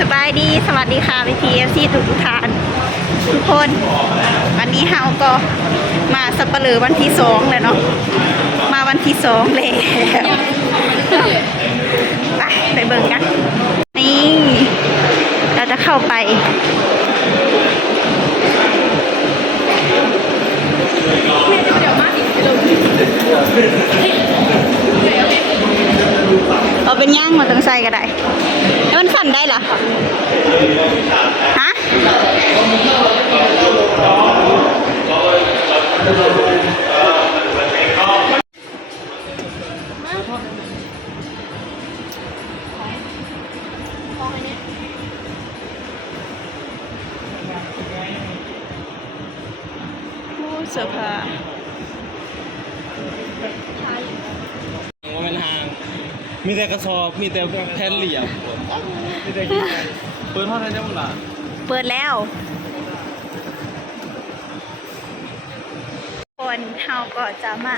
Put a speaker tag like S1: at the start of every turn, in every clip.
S1: สบายดีสวัสดีค่ะพีทีเอฟซีทุกทุกท่าน ทุกคนวันนี้เฮาก็มาสัปเหร่อวันที่สองเลยเนาะมาวันที่สองแล้วไปไปเบิ่งกันนี่เราจะเข้าไป เป็นย่างมาต้องใส่ก็ได้แล้วมันสั่นได้เหรอฮะโอ้เสื้อผ้า
S2: เป็นทาง มีแต่กระสอบ มีแต่แผ่นเหลี่ยมมีแต่กินกันเปิดห้องได้จังหวะ
S1: เปิดแล้วคนเฮาก็จะมา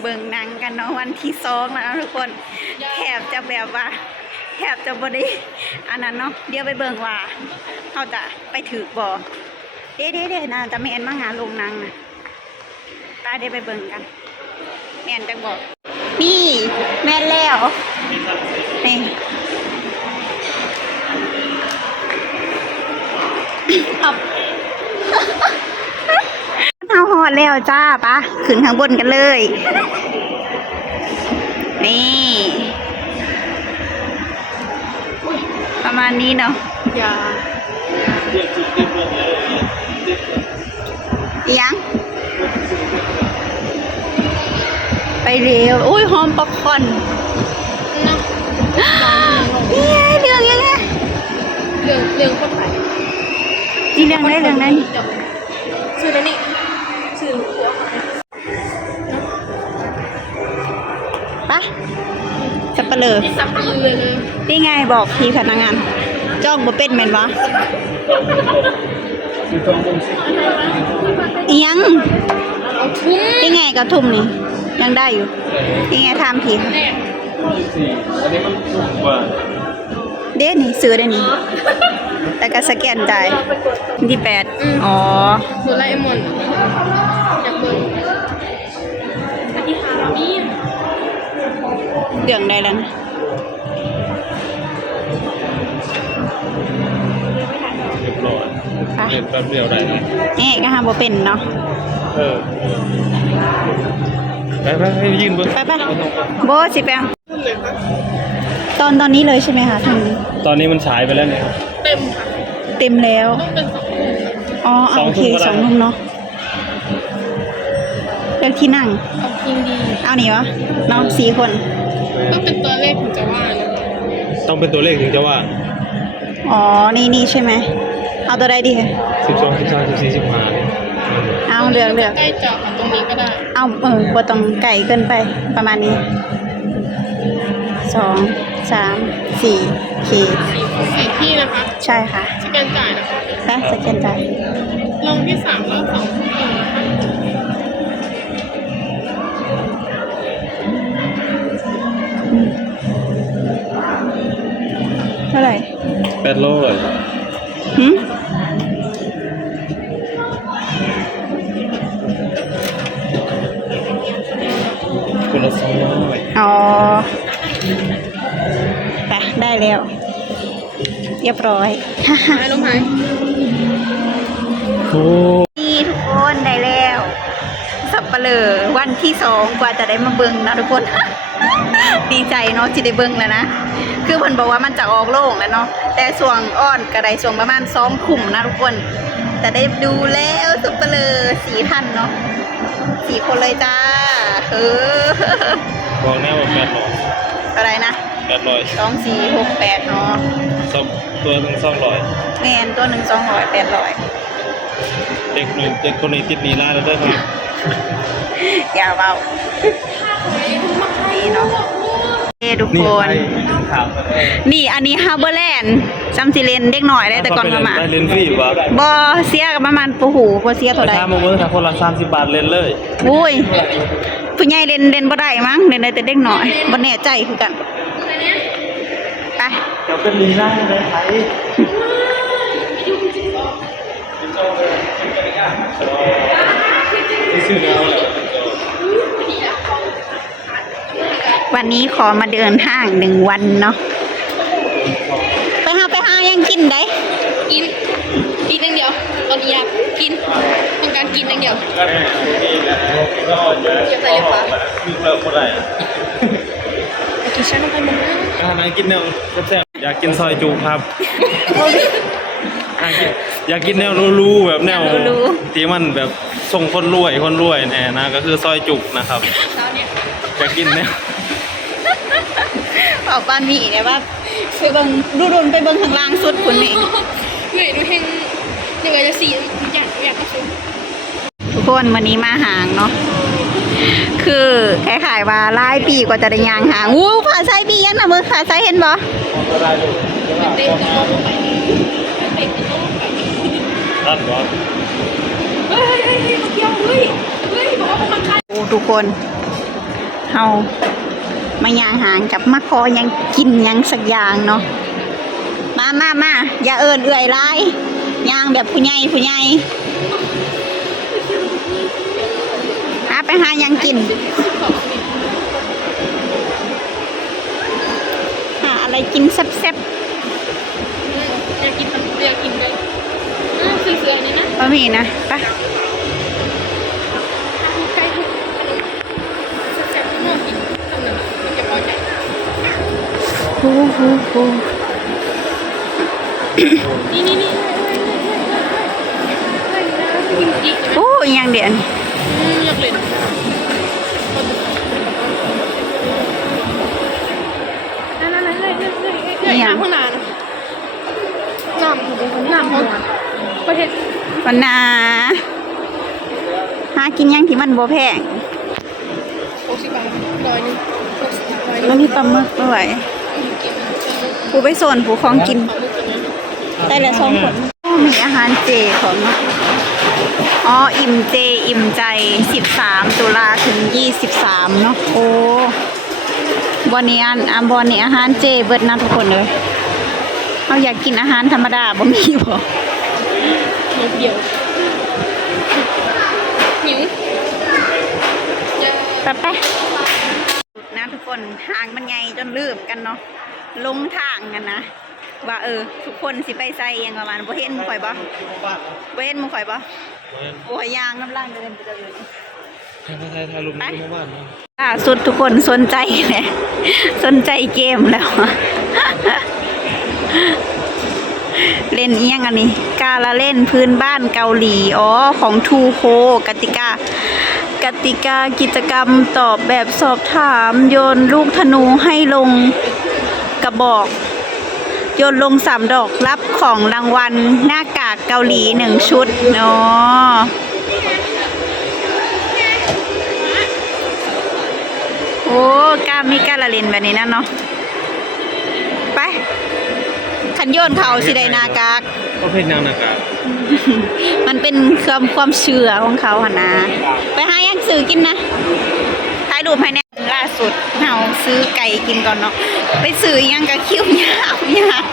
S1: เบิ่งหนังกันเนาะวันที่สองแล้วนะทุกคนแถบจะแบบว่าแถบจะบไดีอันนั้นเนาะเดี๋ยวไปเบิ่งว่าเขาจะไปถือบ่เด้เด้เด้น่าจะแมนมางานลงหนังนะตาเดี๋ยวไปเบิ่งกัน แมนจังบอก นี่ แม่นแล้วนี่เอาเอาหอดแล้วจ้าปะขึ้นข้างบนกันเลย นี่ ประมาณนี้เนาะ
S3: อย่า
S1: อีหยัง ไปเร็วอุ้ยหอมป๊อปคอร์น
S3: นะ
S1: นี่ไงเรื่องยังไง
S3: เรื่องเรื่องคนไทย
S1: จีเรื่องได้เรื่องได้
S3: เดี๋ยวชื่อนั่นนี่ชื่อหนูหัวเขาเนี่ย
S1: ปะสับเปลือ
S3: สับปะเลยเลย
S1: นี่ไงบอกพี่พนักงานจ้องบ่เป็นแม่นวะอีหยัง
S3: เอาทุ่ม
S1: นี่ไงกระทุ่มนี่ ยังได้อยู่นี่ไงทำทีค่ะ
S3: แน่
S2: สี่อันนี้มันถูกกว่า
S1: เด้นี่ซื้อได้นี่แล้วก็สแกนจ่ายที่แปดอ๋อ
S3: โดราเอมอนอยากเบิ่งอันที่หามี
S1: เรื่องได้แล้วนะ
S2: เรียบร้อย
S1: ค่ะ
S2: เห็นแป๊บเดียวได้เลย
S1: นี่ก็หาบ่เป็นเนาะ
S2: เออ ไปไปให้ยืนเบิ้ง
S1: ไปไปโบสิแปงตอนตอนนี้เลยใช่ไหมคะทางนี้
S2: ตอนนี้มันฉายไปแล้วเนี่ย
S3: เต็มค่ะ
S1: เต็มแล้ว
S3: ต้องเป็นสองทุ่มค่ะ
S1: อ๋อเอาโอเค
S2: ส
S1: ส
S2: อ
S1: องง
S2: ทุ่
S1: ทุ่
S2: ม
S1: ม
S2: ก็ได้
S1: เนาะเลือกที่นั่ง
S3: เอาจริงดี
S1: เอานี่วะเนาะสี่คน
S3: ต้องเป็นตัวเลขถึงจะว่านะ
S2: ต้องเป็นตัวเลขถึงจะว่า
S1: อ๋อ นี่นี่ใช่ไหม เอาตัวใดดีคะ
S2: สิบสองสิบสามสิบสี่สิบห้าเนี่ย
S1: เอาเลือกเลือก
S3: ใกล้จอกับตรงนี้ก็ได้
S1: เอาเออบ่ต้องไก่เกินไปประมาณนี้สองสามสี่โอเค
S3: สี่สี่ที่นะคะ
S1: ใช่ค่ะ
S3: สแกนจ่ายนะคะ
S1: ไปสแกนจ่าย
S3: ลงที่สามแล้วสองทุ่มตรงนะคะ
S1: เท่าไหร่
S2: แปดโลเลย
S1: หืม แล้ว เรียบร้อย
S3: หายลงหาย
S2: โอ้
S1: นี่ทุกคนได้แล้ว สับเปลือวันที่สองกว่าจะได้มาเบิ่งนะทุกคน ดีใจเนาะที่ได้เบิ่งแล้วนะ คือเพิ่นบอกว่ามันจะออกโล่งแล้วเนาะ แต่ส่วงอ้อนก็ได้ส่วงประมาณสองขุมนะทุกคนแต่ได้ดูแล้วสับเปลือสีท่านเนาะสี่คนเลยจ้า เออ
S2: บอกแน่ว่าแปดร้อย
S1: อะไรนะ
S2: แปดร้อย
S1: สองสี่หกแปดเนาะ
S2: สองตัวหนึ่งสองร้อย
S1: แมนตัวหนึ่งสองร้อยแปดร้อย
S2: เด็กหนึ่งเด็กคนนี้ติดหนีล่าแล้วเด้อครับ
S1: อย่าเบานี่เนาะเอ้ทุก
S2: นี่
S1: คน
S2: ไปถามเลย
S1: นี่อันนี้ฮาร์เบอร์แลนด์ซัมซิเลนเด็กหน่อยได้แต่ก่อนมามา
S2: ได้เลนฟรีป่ะ
S1: บอเสียกับประมาณปูหูบอเสียเท่าใด
S2: ถ้ามาเมื่อถ้าคนละสามสิบบาทเลนเลย
S1: อุ้ยผู้ใหญ่เล่นเล่นบ่ได้มั้งเล่นได้แต่เด็กหน่อยบ่แน่ใจคือกัน ไป
S2: จะเป็นลีน่าในไทยชื่อแนวอะไร
S1: วันนี้ขอมาเดินห้างหนึ่งวันเนาะไปหาไปหายังกินได้
S3: กินกินอย่างเดียวตอนนี้อยากกินต้องการกินอย่างเดียว
S2: ก็ได้นี่แหละก็จะ
S3: จะใส่เลยปะ
S2: มีเพิ่มเท่าไหร่
S3: กินชั้นลงไปมัน นะ
S2: อาหารกินแนวแซ่บๆอยากกินซอยจูครับ อยากกินอยากกินแนวรู้ๆแบบแนวที่มันแบบส่งคนรวยคนรวยแน่นะก็คือซอยจุกนะครับ
S3: เช้าเนี่ย
S2: อยากกินแนว
S1: บอกบ้านมีเนี่ยว่าไปเบิ่งดูรุนไปเบิ่งข้างล่างสุดคุณนี่
S3: เฮ้ยดูแห้งเดี๋ยวจะสีอยากอยากก็ซื้อ
S1: ทุกคนวันนี้มาหางเนาะ คือคล้ายๆว่าหลายปีกว่าจะได้ยางหางอู้ผ่าไซบียังนะมือผ่าไซเห็นบ่
S3: เต้นจะโต้ไปเต้นจะโต้ไป
S2: ท่านบอก
S3: เฮ้ยเฮ้ยเฮ้ยเกี่ยวเฮ้ยเฮ้ยบอกว่ามันคัน
S1: ทุกคนเฮามายางหางกับมาคอยังกินยังสักอย่างเนาะมามามาอย่าเอินเอื่อยไรยางแบบผู้ใหญ่ผู้ใหญ่ หาไปหายังกิน หาอะไรกินแซ่บ
S3: อยากกินมันอยากกินเลยซื้อเสือนี่นะ
S1: ๆบะหมี่นะไป
S3: ใกล้ทุกแซ่บที่มองกินทำนั้นมันจะพอใจ
S1: ฮู้ฮู้ฮู้
S3: นี่นี่นี่เฮ้ยนะกิ นอีก
S1: โอ้ยยังเดียน
S3: อยากเล่นนั่นนั่นนั่นเลยเลยเลยเลยน้ำข้างหน้านะน้ำน้ำของประเทศ
S1: วันนาหากินยังที่มันบ่แพง
S3: หกสิบบาทร้อยหนึงหกสิบบาทร้อยหนึ
S1: แล้ว
S3: ง
S1: มีปลาหมึกด้วย
S3: เก็บ
S1: ผู้ไปโซนผู้ของกิน
S3: เอามือกันนะ
S1: ได้ละสองคนมีอาหารเจของเนาะ อ๋อ อิ่มเจ อิ่มใจ 13 ตุลาถึง 23 เนาะ โอ้วันนี้อันอะวันนี้อาหารเจเบิดนะทุกคนเลยเราอยากกินอาหารธรรมดาบ่มีบ่
S3: นิดเดียวหิวจะ
S1: ไปไปนะทุกคนทางมันใหญ่จนลืมกันเนาะลงทางกันนะว่าเออ ทุกคนสิไปใส่หยังประมาณบ่เห็นหมึงข่อยบ่บ่เห็นหมึงข่อยบ่ โอ้ยยางน้ำล่างเดินไปเลย
S2: ไทยไทยไทยลุมที่บ้านนะ
S1: ล่าสุดทุกคนสนใจเลยสนใจเกมแล้ว เล่นเอียงอันนี้ กาละเล่นพื้นบ้านเกาหลี อ๋อ ของทูโฮกติกากติกากิจกรรมตอบแบบสอบถาม โยนลูกธนูให้ลงกระบอก โยนลงสามดอกรับของรางวัลหน้ากาก เกาหลีหนึ่งชุดเนาะโอ้กล้ามีกล้าละเล่นแบบนี้นะเนาะไป ขันโยนเขาสิได้หนากาก
S2: ก็เพลงนางนากา
S1: มันเป็นความความเชื่อของเขาหนนะไปหายังซื้อกินนะถ่ายรูปให้แน่ล่าสุดเราซื้อไก่กินก่อนเนาะไปซื้ออีหยังกับคิ้วยาวยาว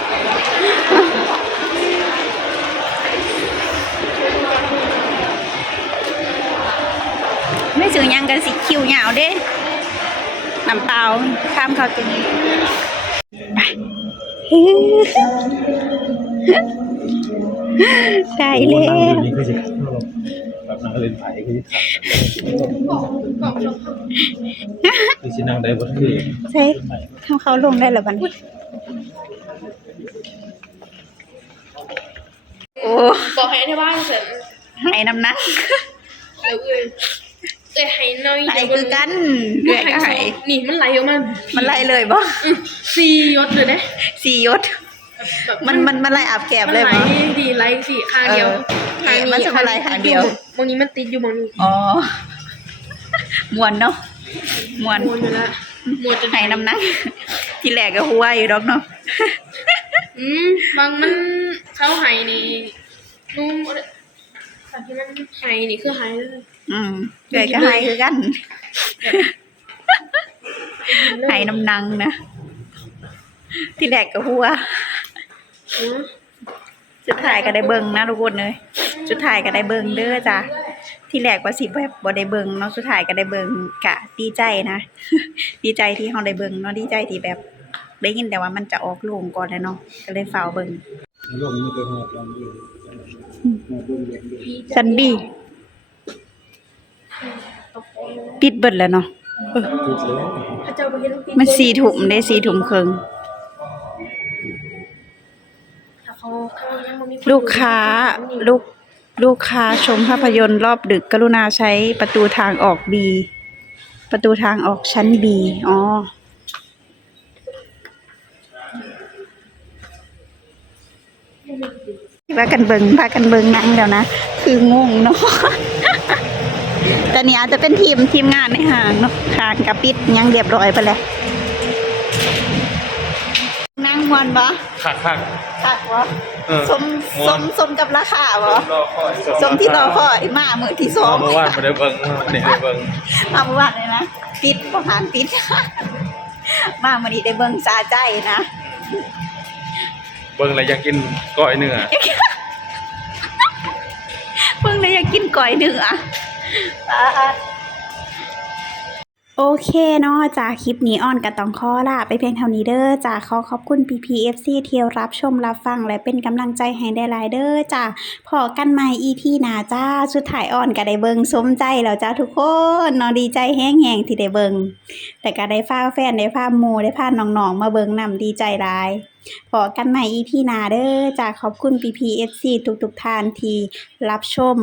S1: ไม่ซื้อหยังกันสิคิ้วยาวเด้น้ำเปล่าข้ามเขาจริงไปได้แล้ว
S2: นี่คือสิแบบนางเล่นไผ่คือสิคือสินางได้บ่คือ
S1: ใช่เขาเขาลงได้แล้วบัดนโอ้
S3: บอกให้ได้บ้างเสร็จ
S1: ให้น้ำหนัก
S3: แล้วเอ้ย เอ้ยให้น้อย
S1: ให้คือกันเรื่อยก็ให้
S3: นี่มันไหลออกมา
S1: มันไล่เลยบ่
S3: อื้อสี่ยศเลยนะ
S1: สี่ยศ
S3: แบบ
S1: มันมันมันไล่อาบแกบเลย
S3: มัน
S1: บ่
S3: ไหลดีไหลสี่ข้างเดียว
S1: เออ
S3: ข้างนี้
S1: มันจะมาไหลข้างเดียว
S3: บางนี้มันติดอยู่บางนี้
S1: อ๋อมวนเนาะมวน
S3: มวนอยู่แล้วมวนจน
S1: ให้น้ำหนักที่แรกก็หัวอยู่ดอกเนาะ
S3: อืมบางมันเข้าไห้นี่นุ่มแต่ที่มันไห้นี่คือไห้เลย
S1: อืมเรื่อยก็ให้คือกันให้น้ำหนังนะ ที่แรกก็หัว
S3: อืม
S1: สุดท้ายก็ได้เบิ่งนะทุกคนเลยสุดท้ายก็ได้เบิ่งเด้อจ้ะที่แรกว่าสิแบบบ่ได้เบิ่งเนาะสุดท้ายก็ได้เบิ่งกะดีใจนะดีใจที่เฮาได้เบิ่งเนาะดีใจที่แบบได้ยินแต่ว่ามันจะออกโรงก่อนแล้วเนาะก็เลยเฝ้าเบิ่ง
S4: โลกนี้มันเป็นหอบแล้วนี่หอบเบิ่งเบิ่งเบิ่ง
S1: ซันดี้ ปิดเบิดแล้วเนาะเออ
S4: ติดแล้ว
S3: พระเจ้าไปเห็นปิด
S1: มัน4ทุ่มได้4ทุ่มครึ่ง
S3: ถ้าเขาถ้ามันยังบ่มีน
S1: ลูกค้าลูกลูกค้าชมภาพยนตร์รอบดึกกรุณาใช้ประตูทางออก B ประตูทางออกชั้น B อ๋อว่ากันเบิงพากันเบิงหนังเดี๋ยวนะ คืองงเนาะ แต่นี่อาจจะเป็นทีมทีมงานในห้างเนาะห้างกับปิดยังเรียบร้อยไปแล้วนั่งมวนบ่
S2: คักคัก
S1: คักบ่
S2: เออ
S1: สม
S2: ม่วน
S1: สมสมกับราคาบ่
S2: รอคอย
S1: สมที่รอคอยมามื้อที่สอง
S2: เมื่อวานบ่ได้เบิ่งเมื่อวานได้เบิ่ง
S1: มาเมื่อวานเลยนะปิดประหารปิด มามื้อนี้ได้เบิ่งสาใจนะ
S2: เบิ่งแล้วอยากกินก้อยเนื้อ
S1: เพิ่งเลยอยากกินก๋อยเนื้อ โอเคเนาะจากคลิปนี้ออนกับตองข้อละไปเพียงเท่านี้เด้อจากขอขอบคุณ PPFC เที่ยวรับชมรับฟัง และเป็นกำลังใจให้ได้หลายเด้อจ้าพอกันใหม่ EP หนาจ้าสุดท้ายออนก็ได้เบิงสมใจแล้วจ้าทุกคนนาะดีใจแห้งๆที่ได้เบิงแต่ก็ได้ฟ้าแฟนได้ฟ้าหมู่ได้พาน้องๆมาเบิงนำดีใจหลายพอกันใหม่ EP หนาเด้อจ้าขอบคุณ PPFC ทุกๆท่านที่รับชม